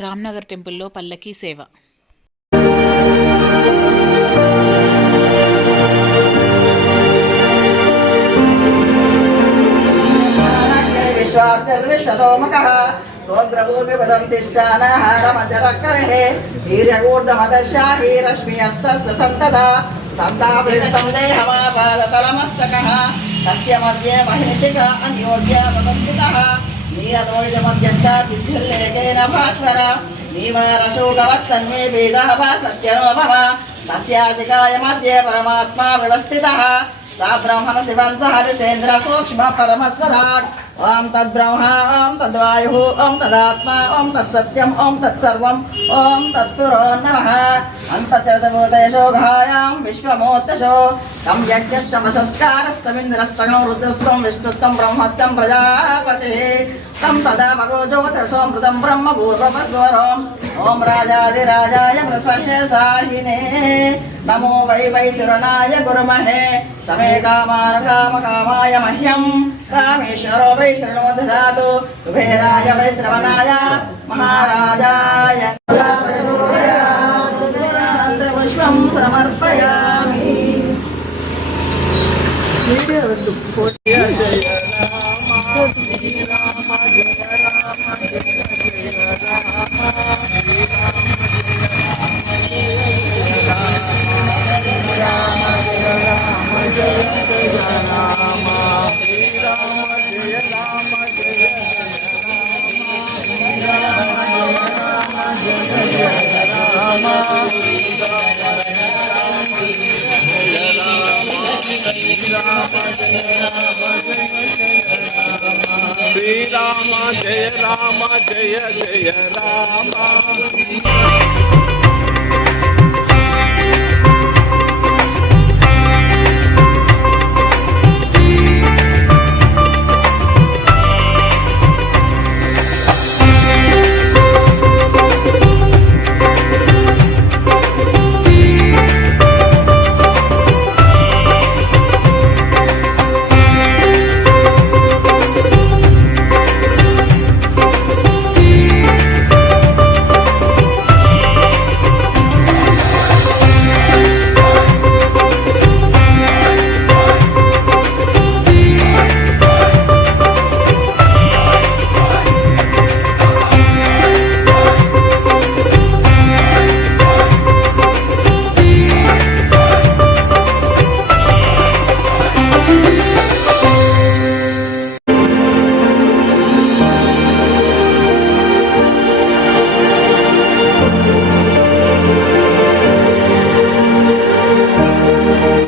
రామ్నగర్ టెంపుల్లో పల్లకీ సేవ. तस्य मध्ये महेशिका अन्योज्या नमस्कृतः नीयतोजमध्यस्थादिभिर्लेखेन भास्वर नीवारशोकवत्तन्मे वेदः भास्वत्यनो भव तस्याशिकाय मध्ये परमात्मा व्यवस्थितः सा ब्रह्मण शिवं सह विसेन्द्र सूक्ष्म परमस्वराट् ओम तद्ब्रह्म ओम तद्वायुः ओम तदात्मा ओम तत्सत्यम् ओम तत्सर्वम् ओम तत्पुरो नमः अन्तचरदभूतेषु घायां विश्वमोत्तशो तं यज्ञस्तमसस्कारस्तमिन्द्रस्तगं रुद्रस्तं विष्णुत्वं ब्रह्मत्यं प्रजापतिः तं तदा भगवज्योतिरसोऽमृतं ब्रह्म पूर्वमस्वरम् ओम राजाधिराजाय प्रसह्यसाहिने नमो वै शिरणाय गुरुमहे समे कामाय मह्यं कामेश्वरो वै शरणो ददातु कुबेराय वै श्रवणाय महाराजाय पुष्पं समर्पयामि। श्री राम जय जय राम।